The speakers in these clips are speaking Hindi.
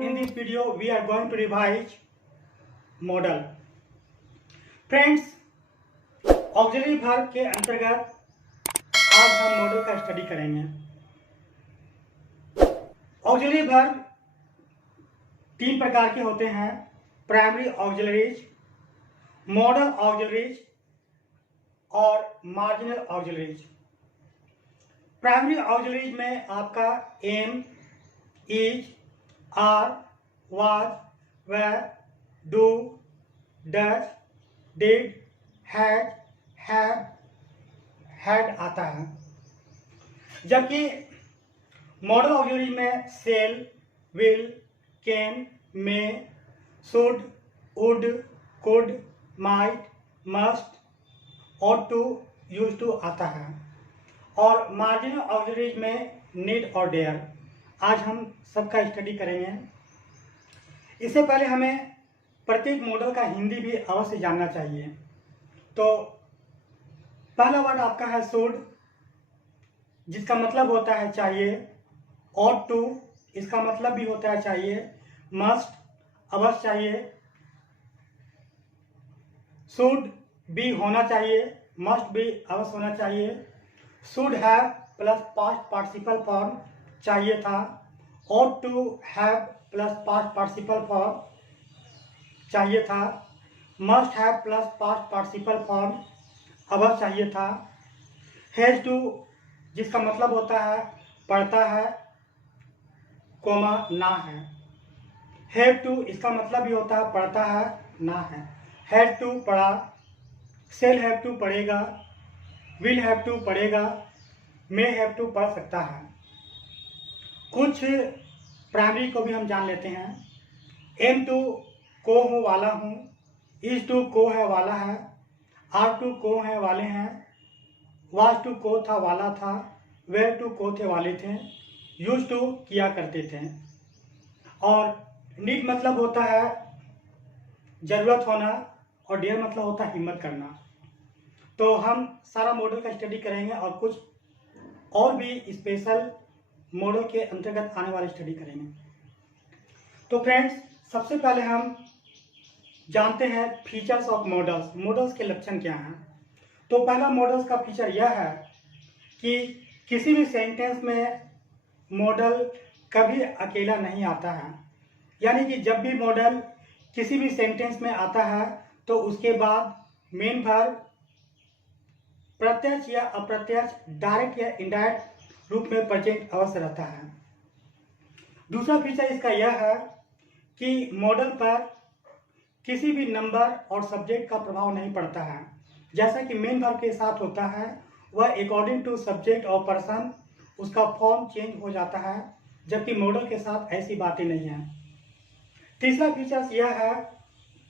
In this video, we are going to revise modal. Friends, auxiliary verb के अंतर्गत आज हम मॉडल का स्टडी करेंगे। ऑक्सिलरी वर्ब तीन प्रकार के होते हैं: प्राइमरी ऑक्सिलरीज, मॉडल ऑक्सिलरीज और मार्जिनल ऑक्सिलरीज। प्राइमरी ऑक्सिलरीज में आपका am, is, are, was, were, do, does, did, had, have, had आता है। जबकि मॉडल ऑक्सिलरी में shall, will, can, may, should, would, could, might, must, ought to, used to आता है। और मार्जिनल ऑक्सिलरीज में नीड और डेयर। आज हम सबका स्टडी करेंगे। इससे पहले हमें प्रत्येक मॉडल का हिंदी भी अवश्य जानना चाहिए। तो पहला वर्ड आपका है शुड, जिसका मतलब होता है चाहिए। ought to, इसका मतलब भी होता है चाहिए। मस्ट, अवश्य चाहिए। शुड भी होना चाहिए, मस्ट भी अवश्य होना चाहिए। Should have plus past participle form चाहिए था। ought to have plus past participle form चाहिए था। Must have plus past participle form अवश्य चाहिए था। हैज टू, जिसका मतलब होता है पढ़ता है, कोमा ना है। हैव टू, इसका मतलब भी होता है पढ़ता है, ना है। हैड टू, पढ़ा। शेल हैव टू, पढ़ेगा। विल हैव टू, पढ़ेगा। मे हैव टू, पढ़ सकता है। कुछ प्राइमरी को भी हम जान लेते हैं। एम टू, को हूँ, वाला हूँ। इज टू, को है, वाला है। आर टू, को है, वाले हैं। वाज टू, को था, वाला था। वेयर टू, को थे, वाले थे। यूज टू, किया करते थे। और नीड मतलब होता है जरूरत होना, और डेयर मतलब होता है हिम्मत करना। तो हम सारा मॉडल का स्टडी करेंगे और कुछ और भी स्पेशल मॉडल के अंतर्गत आने वाले स्टडी करेंगे। तो फ्रेंड्स, सबसे पहले हम जानते हैं फीचर्स ऑफ मॉडल्स। मॉडल्स के लक्षण क्या हैं। तो पहला मॉडल्स का फीचर यह है कि किसी भी सेंटेंस में मॉडल कभी अकेला नहीं आता है। यानी कि जब भी मॉडल किसी भी सेंटेंस में आता है तो उसके बाद मेन वर्ब प्रत्यक्ष या अप्रत्यक्ष, डायरेक्ट या इनडायरेक्ट रूप में प्रेजेंट अवश्य रहता है। दूसरा फीचर इसका यह है कि मॉडल पर किसी भी नंबर और सब्जेक्ट का प्रभाव नहीं पड़ता है। जैसा कि मेन वर्ब के साथ होता है, वह अकॉर्डिंग टू सब्जेक्ट और पर्सन उसका फॉर्म चेंज हो जाता है, जबकि मॉडल के साथ ऐसी बातें नहीं हैं। तीसरा फीचर यह है,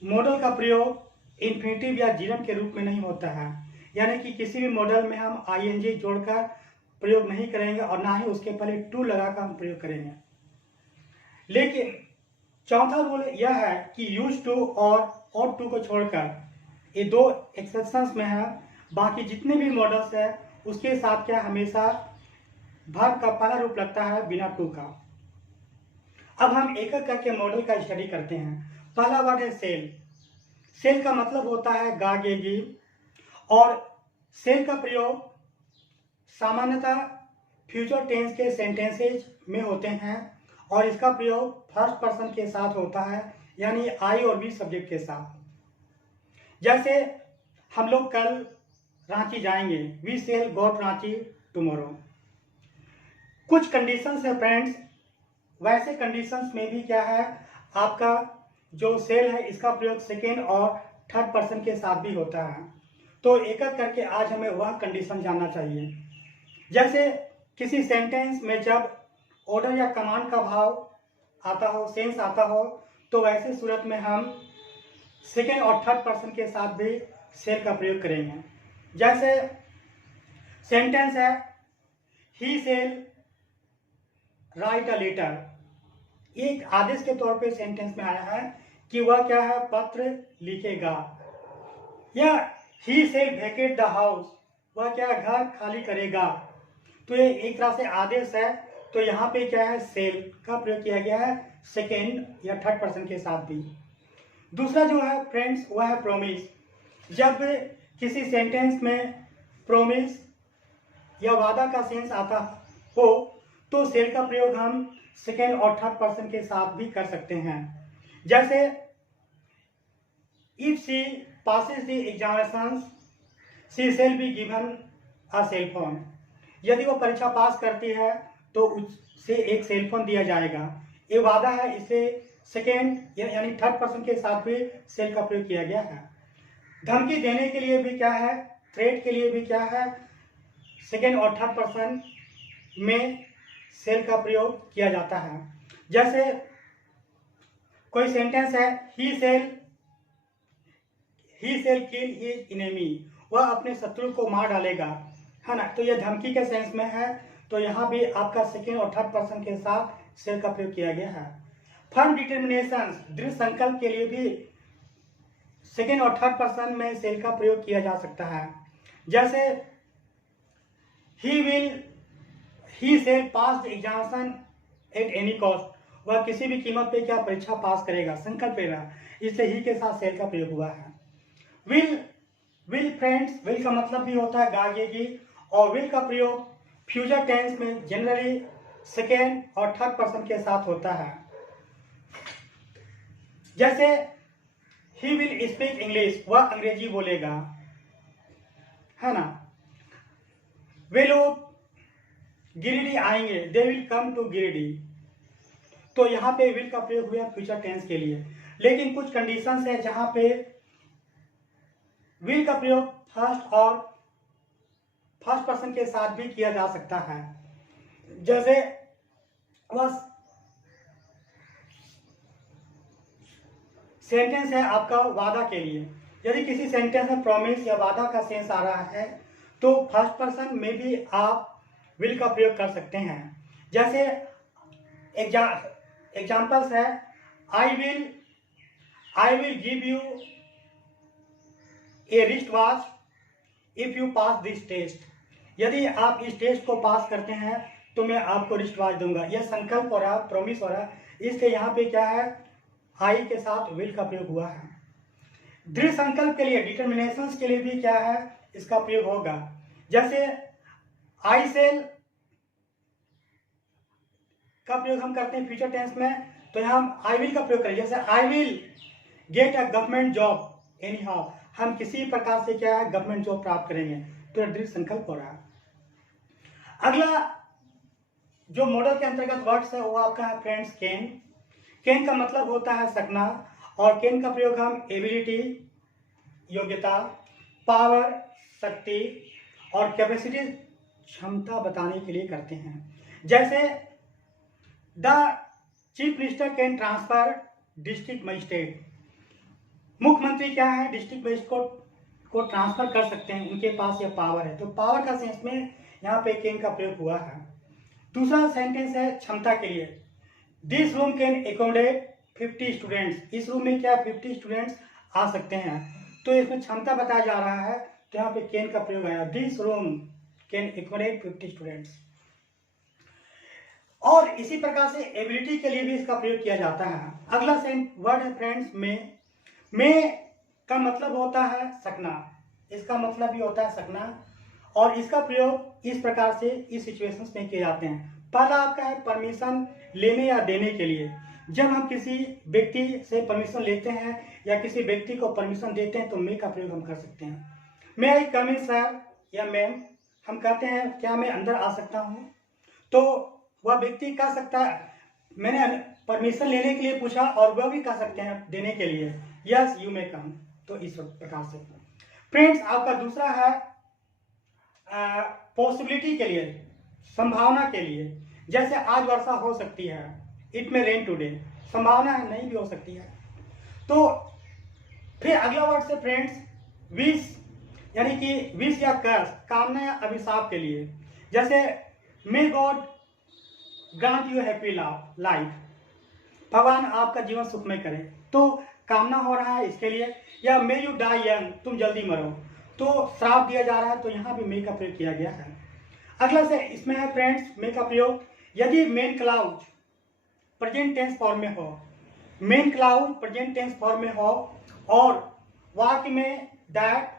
मॉडल का प्रयोग इन्फिनेटिव या जीरम के रूप में नहीं होता है। यानी कि किसी भी मॉडल में हम आईएनजी जोड़कर प्रयोग नहीं करेंगे और ना ही उसके पहले टू लगाकर हम प्रयोग करेंगे। लेकिन चौथा रूल यह है कि यूज टू और ought टू को छोड़कर, ये दो एक्सेप्शंस में है, बाकी जितने भी मॉडल्स है उसके साथ क्या हमेशा वर्ब का पहला रूप लगता है बिना टू का। अब हम एक एक करके मॉडल का स्टडी करते हैं। पहला वर्ड है सेल। सेल का मतलब होता है गागेगी, और सेल का प्रयोग सामान्यतः फ्यूचर टेंस के सेंटेंसेज में होते हैं, और इसका प्रयोग फर्स्ट पर्सन के साथ होता है, यानी आई और वी सब्जेक्ट के साथ। जैसे हम लोग कल रांची जाएंगे, we shall go to Ranchi tomorrow. कुछ कंडीशंस है फ्रेंड्स, वैसे कंडीशंस में भी क्या है, आपका जो सेल है इसका प्रयोग सेकेंड और थर्ड पर्सन के साथ भी होता है। तो एक एक करके आज हमें वह कंडीशन जानना चाहिए। जैसे किसी सेंटेंस में जब ऑर्डर या कमांड का भाव आता हो, सेंस आता हो, तो वैसे सूरत में हम सेकेंड और थर्ड पर्सन के साथ भी सेल का प्रयोग करेंगे। जैसे सेंटेंस है, ही सेल राइट अ लेटर। एक आदेश के तौर पे सेंटेंस में आया है कि वह क्या है, पत्र लिखेगा। या ही सेल वेकेट द हाउस, वह क्या घर खाली करेगा। तो ये एक तरह से आदेश है, तो यहाँ पे क्या है, सेल का प्रयोग किया गया है सेकेंड या थर्ड पर्सन के साथ भी। दूसरा जो है फ्रेंड्स वह है प्रोमिस। जब किसी सेंटेंस में प्रोमिस या वादा का सेंस आता हो तो सेल का प्रयोग हम सेकेंड और थर्ड पर्सन के साथ भी कर सकते हैं। जैसे if she passes the examinations she shall be given a cell phone। यदि वो परीक्षा पास करती है तो उससे एक सेल फोन दिया जाएगा। ये वादा है, इसे सेकेंड यानी थर्ड पर्सन के साथ भी सेल का प्रयोग किया गया है। धमकी देने के लिए भी क्या है, थ्रेट के लिए भी क्या है, सेकेंड और थर्ड पर्सन में सेल का प्रयोग किया जाता है। जैसे कोई सेंटेंस है ही सेल किल हिज इनेमी, वह अपने शत्रु को मार डालेगा, है ना। तो यह धमकी के सेंस में है, तो यहाँ भी आपका सेकेंड और थर्ड पर्सन के साथ सेल का प्रयोग किया गया है। फर्म डिटर्मिनेशन, दृढ़ संकल्प के लिए भी सेकेंड और थर्ड पर्सन में सेल का प्रयोग किया जा सकता है। जैसे ही she'll pass the examination at any cost, वह किसी भी कीमत पे क्या परीक्षा पास करेगा, संकल्प लेगा, इसलिए ही के साथ सेल का प्रयोग हुआ है। विल फ्रेंड्स, विल का मतलब भी होता है गागेगी, और विल का प्रयोग फ्यूचर टेंस में जनरली सेकेंड और थर्ड पर्सन के साथ होता है। जैसे ही विल स्पीक इंग्लिश, वह अंग्रेजी बोलेगा, है ना। वे लोग गिरिडीह आएंगे, they will come to Giridih. तो यहाँ पे विल का प्रयोग हुआ फ्यूचर टेंस के लिए। लेकिन कुछ कंडीशंस है जहां पे विल का प्रयोग फर्स्ट और फर्स्ट पर्सन के साथ भी किया जा सकता है। जैसे वह सेंटेंस है आपका वादा के लिए, यदि किसी सेंटेंस में प्रॉमिस या वादा का सेंस आ रहा है तो फर्स्ट पर्सन में भी आप विल का प्रयोग कर सकते हैं। जैसे एग्जाम्पल्स है I will give you a wrist watch if you pass this test, यदि आप इस टेस्ट को पास करते हैं तो मैं आपको रिस्ट वॉच दूंगा। यह संकल्प हो रहा, प्रॉमिस हो रहा, इसलिए यहाँ पे क्या है, आई के साथ विल का प्रयोग हुआ है। दृढ़ संकल्प के लिए, डिटर्मिनेशंस के लिए भी क्या है, इसका प्रयोग होगा। जैसे आई सेल का प्रयोग हम करते हैं फ्यूचर टेंस में, तो यहाँ हम आई विल का प्रयोग करें। जैसे I will get a government job any how, हम किसी प्रकार से क्या है गवर्नमेंट जॉब प्राप्त करेंगे, तो दृढ़ संकल्प हो रहा है। अगला जो मॉडल के अंतर्गत वर्ड्स है वो आपका है फ्रेंड्स कैन। कैन का मतलब होता है सकना, और कैन का प्रयोग हम एबिलिटी योग्यता, पावर शक्ति, और कैपेसिटी क्षमता बताने के लिए करते हैं। जैसे the chief minister can transfer district magistrate, मुख्यमंत्री क्या है डिस्ट्रिक्ट मजिस्ट्रेट को ट्रांसफर कर सकते हैं, उनके पास यह पावर है। तो पावर का सेंस में यहाँ पे कैन का प्रयोग हुआ है। दूसरा सेंटेंस है क्षमता के लिए, this room can accommodate 50 students, इस रूम में क्या 50 स्टूडेंट्स आ सकते हैं, तो इसमें क्षमता बताया जा रहा है, तो यहाँ पे कैन का प्रयोग आया, this room can accommodate 50 students. और इसी प्रकार से एबिलिटी के लिए भी इसका प्रयोग किया जाता है। अगला वर्ड है फ्रेंड्स में का मतलब होता है सकना, इसका मतलब भी होता है सकना, और इसका प्रयोग इस प्रकार से इस सिचुएशंस में किए जाते हैं। पहला आपका है परमिशन लेने या देने के लिए, जब हम किसी व्यक्ति से परमिशन लेते हैं या किसी व्यक्ति को परमिशन देते हैं तो मे का प्रयोग हम कर सकते हैं। मे आई कम इन सर या मैम, हम कहते हैं क्या मैं अंदर आ सकता हूँ, तो वह व्यक्ति कह सकता है मैंने परमिशन लेने के लिए पूछा, और वह भी कह सकते हैं देने के लिए यस यू मे कम। तो इस प्रकार से फ्रेंड्स आपका दूसरा है पॉसिबिलिटी के लिए, संभावना के लिए। जैसे आज वर्षा हो सकती है, इट में रेन टुडे, संभावना है नहीं भी हो सकती है। तो फिर अगला वर्ड से फ्रेंड्स विश, यानी कि विश या कर्स, कामना या अभिशाप के लिए। जैसे may God grant you happy life, भगवान आपका जीवन सुखमय करे, तो कामना हो रहा है इसके लिए। या मे यू डाई यंग, तुम जल्दी मरो, तो श्राप दिया जा रहा है, तो यहाँ भी मे का प्रयोग किया गया है। अगला से इसमें है फ्रेंड्स मे का प्रयोग, यदि main clause present tense form में हो, main clause present tense form में हो, और वाक्य में दैट,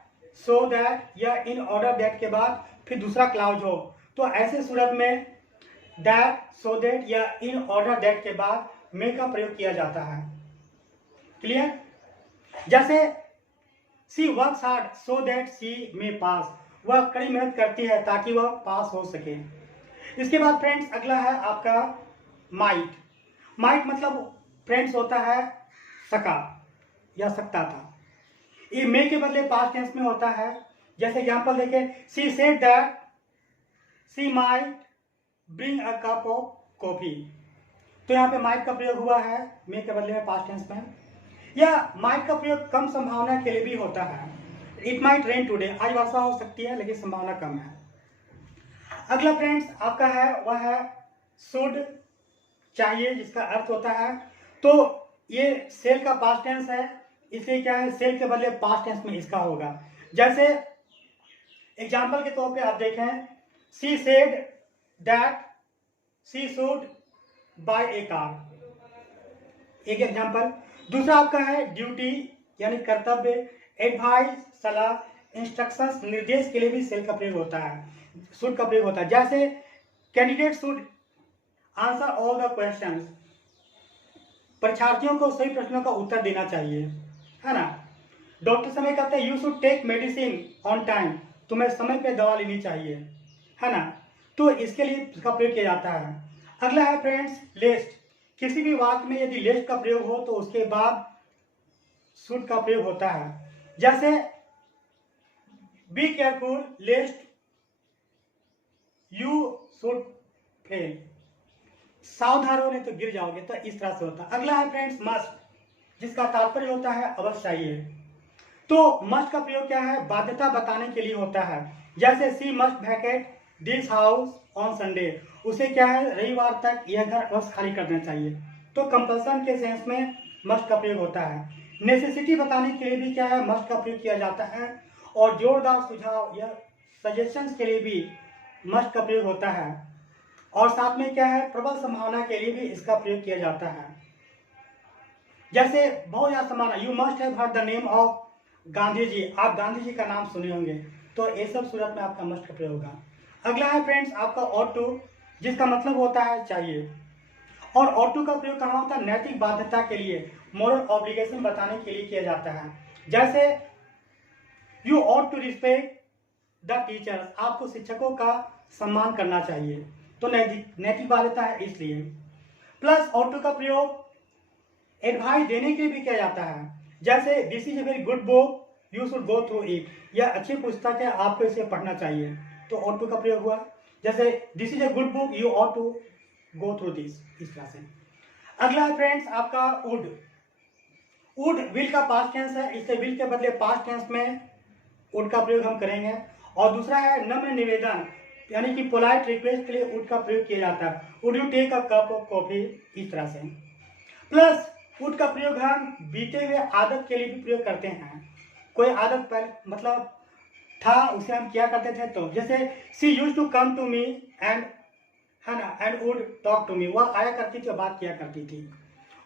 सो दैट या इन ऑर्डर दैट के बाद फिर दूसरा क्लाउज हो, तो ऐसे सूरत में दैट, सो दैट या इन ऑर्डर दैट के बाद मे का प्रयोग किया जाता है। क्लियर? जैसे सी वर्क्स हार्ड सो दैट सी मे पास, वह कड़ी मेहनत करती है ताकि वह पास हो सके। इसके बाद फ्रेंड्स अगला है आपका माइट। माइट मतलब फ्रेंड्स होता है सका या सकता था। ये मे के बदले पास्ट टेंस में होता है। जैसे एग्जांपल देखें, she said that she might bring a cup of coffee, तो यहाँ पे माइट का प्रयोग हुआ है मे के बदले में पास्ट टेंस में। या माइट का प्रयोग कम संभावना के लिए भी होता है। इट माइट रेन टुडे, आज वर्षा हो सकती है लेकिन संभावना कम है। अगला फ्रेंड्स आपका है वह है शुड, चाहिए, जिसका अर्थ होता है, तो ये सेल का पास्ट टेंस है, इसलिए क्या है सेल के बदले पास्ट टेंस में इसका होगा। जैसे एग्जाम्पल के तौर पे आप देखें, she said that she should buy a car, एक एग्जाम्पल। दूसरा आपका है ड्यूटी यानी कर्तव्य, एडवाइस सलाह, इंस्ट्रक्शंस निर्देश के लिए भी सेल का प्रयोग होता है, शुड का प्रयोग होता है। जैसे candidate should answer all the questions, परीक्षार्थियों को सही प्रश्नों का उत्तर देना चाहिए, है ना। डॉक्टर समय कहते हैं you should take medicine on time, तुम्हें समय पे दवा लेनी चाहिए, है ना। तो इसके लिए इसका प्रयोग किया जाता है। अगला है फ्रेंड्स लिस्ट। किसी भी वाक्य में यदि लिस्ट का प्रयोग हो तो उसके बाद शुड का प्रयोग होता है। जैसे be careful list you should fail, सावधान हो नहीं तो गिर जाओगे, तो इस तरह से होता है। अगला है फ्रेंड्स मस्ट, जिसका तात्पर्य होता है अवश्य चाहिए। तो मस्ट का प्रयोग क्या है, बाध्यता बताने के लिए होता है। जैसे she must vacate this house on Sunday, उसे क्या है रविवार तक यह घर अवश्य खाली करना चाहिए। तो कंपल्सन के सेंस में मस्ट का प्रयोग होता है। नेसेसिटी बताने के लिए भी क्या है मस्ट का प्रयोग किया जाता है। और जोरदार सुझाव या सजेशंस के लिए भी मस्ट का प्रयोग होता है। और साथ में क्या है प्रबल संभावना के लिए भी इसका प्रयोग किया जाता है। जैसे बहुत ज्यादा संभावना, you must have heard the name of Gandhi ji, आप गांधी जी का नाम सुने होंगे, तो ये सब सूरत में आपका मस्ट का प्रयोग होगा। अगला है फ्रेंड्स आपका ऑट टू, जिसका मतलब होता है चाहिए। और ऑट टू का प्रयोग कहाँ होता है, नैतिक बाध्यता के लिए, मोरल ऑब्लिगेशन बताने के लिए किया जाता है। जैसे you ought to respect the teachers, आपको शिक्षकों का सम्मान करना चाहिए, तो नैतिक बाध्यता है इसलिए। प्लस ऑट टू का प्रयोग एडवाइस देने के लिए भी किया जाता है। जैसे this is a very good book you should go through it, यह अच्छी पुस्तक है आपको इसे पढ़ना चाहिए, तो ऑट टू का प्रयोग हुआ। जैसे this is a good book you ought to go through this, इस तरह से। अगला है फ्रेंड्स आपका वुड। वुड विल का पास्ट टेंस है, इससे विल के बदले पास्ट टेंस में वुड का प्रयोग हम करेंगे। और दूसरा है नम्र निवेदन, यानी कि पोलाइट रिक्वेस्ट के लिए वुड का प्रयोग किया जाता है, would you take a cup of coffee, इस तरह से। प्लस वुड का प्रयोग हम बीते हुए आदत के लिए भी प्रयोग करते हैं। कोई आदत पहले मतलब था उसे हम क्या करते थे, तो जैसे she used to come to me and, है ना, and would talk to me, वह आया करती थी और बात किया करती थी।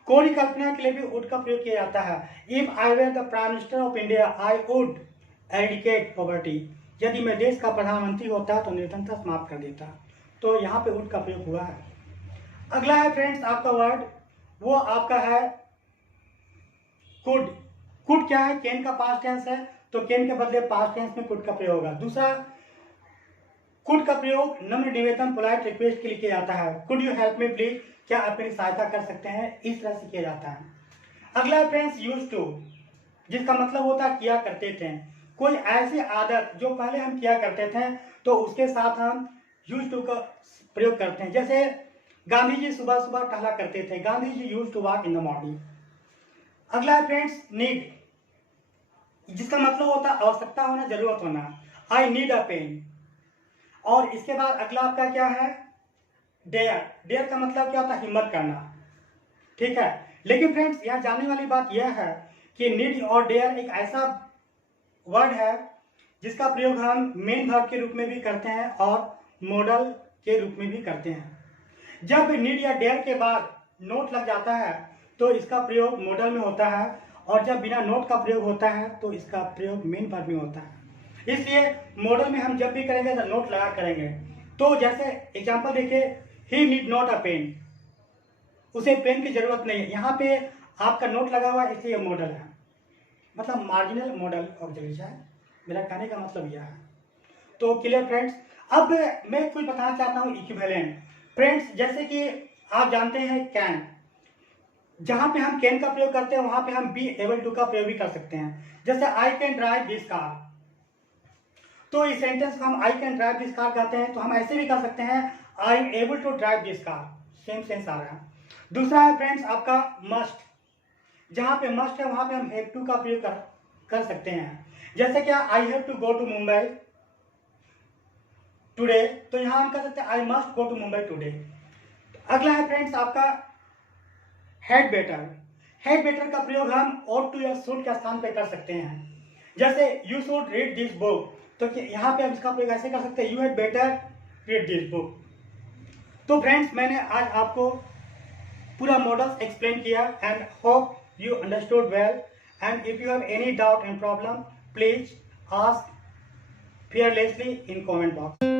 कोई कल्पना के लिए भी वुड का प्रयोग किया जाता है। If I were the prime minister of India I would eradicate poverty, यदि मैं देश का प्रधानमंत्री होता तो निर्धनता समाप्त कर देता, तो यहाँ पे वुड का प्रयोग हुआ है। अगला है फ्रेंड्स आपका वर्ड, वो आपका है कुड। कुड क्या है, कैन का पास्ट टेंस है, तो कैन के बदले पास्ट टेंस में कुड का प्रयोग होगा। दूसरा कुड का प्रयोग नम्र निवेदन पोलाइट रिक्वेस्ट के लिए किया जाता है। Could you help me please, क्या आप मेरी सहायता कर सकते हैं, इस तरह से किया जाता है। अगला है फ्रेंड्स यूज्ड टू, जिसका मतलब होता है किया करते थे। कोई ऐसी आदत जो पहले हम किया करते थे तो उसके साथ हम यूज्ड टू का प्रयोग करते हैं। जैसे गांधी जी सुबह सुबह टहला करते थे, Gandhi ji used to walk in the morning. अगला है फ्रेंड्स नीड, जिसका मतलब होता है आवश्यकता होना, जरूरत होना, आई नीड अ पेन। और इसके बाद अगला आपका क्या है डेयर। डेयर का मतलब क्या होता है हिम्मत करना, ठीक है। लेकिन फ्रेंड्स यहाँ जानने वाली बात यह है कि नीड और डेयर एक ऐसा वर्ड है जिसका प्रयोग हम मेन वर्ब के रूप में भी करते हैं और मॉडल के रूप में भी करते हैं। जब नीड या डेयर के बाद नोट लग जाता है तो इसका प्रयोग मॉडल में होता है, और जब बिना नोट का प्रयोग होता है तो इसका प्रयोग मेन वर्ब में होता है। इसलिए मॉडल में हम जब भी करेंगे तो नोट लगा करेंगे। तो जैसे एग्जांपल देखिए, ही नीड नॉट अ पेन, उसे पेन की जरूरत नहीं है। यहाँ पे आपका नोट लगा हुआ है इसलिए मॉडल है, मतलब मार्जिनल मॉडल ऑब्जेक्ट है। मेरा कहने का मतलब यह है। तो क्लियर फ्रेंड्स। अब मैं कुछ बताना चाहता हूँ इक्विवेलेंट फ्रेंड्स। जैसे कि आप जानते हैं कैन, जहां पे हम कैन का प्रयोग करते हैं वहां पे हम बी एबल टू का प्रयोग भी कर सकते हैं। जैसे I can drive this car, तो इस सेंटेंस को हम I can drive this car कहते हैं। तो हम ऐसे भी कर सकते हैं I am able to drive this car, same sense आ रहा है। दूसरा है फ्रेंड्स आपका मस्ट, जहां पे मस्ट है वहां पे हम हैव टू का प्रयोग कर सकते हैं। जैसे क्या I have to go to Mumbai today, तो यहां हम कह सकते हैं I must go to Mumbai today. अगला है फ्रेंड्स आपका हैड बेटर। हैड बेटर का प्रयोग हम ought to या should के स्थान पे कर सकते हैं। जैसे you should read this book, तो यहाँ पे हम इसका प्रयोग ऐसे कर सकते हैं, you had better read this book. तो फ्रेंड्स मैंने आज आपको पूरा मॉडल्स एक्सप्लेन किया, and hope you understood well, and if you have any doubt and problem, please ask fearlessly in comment box.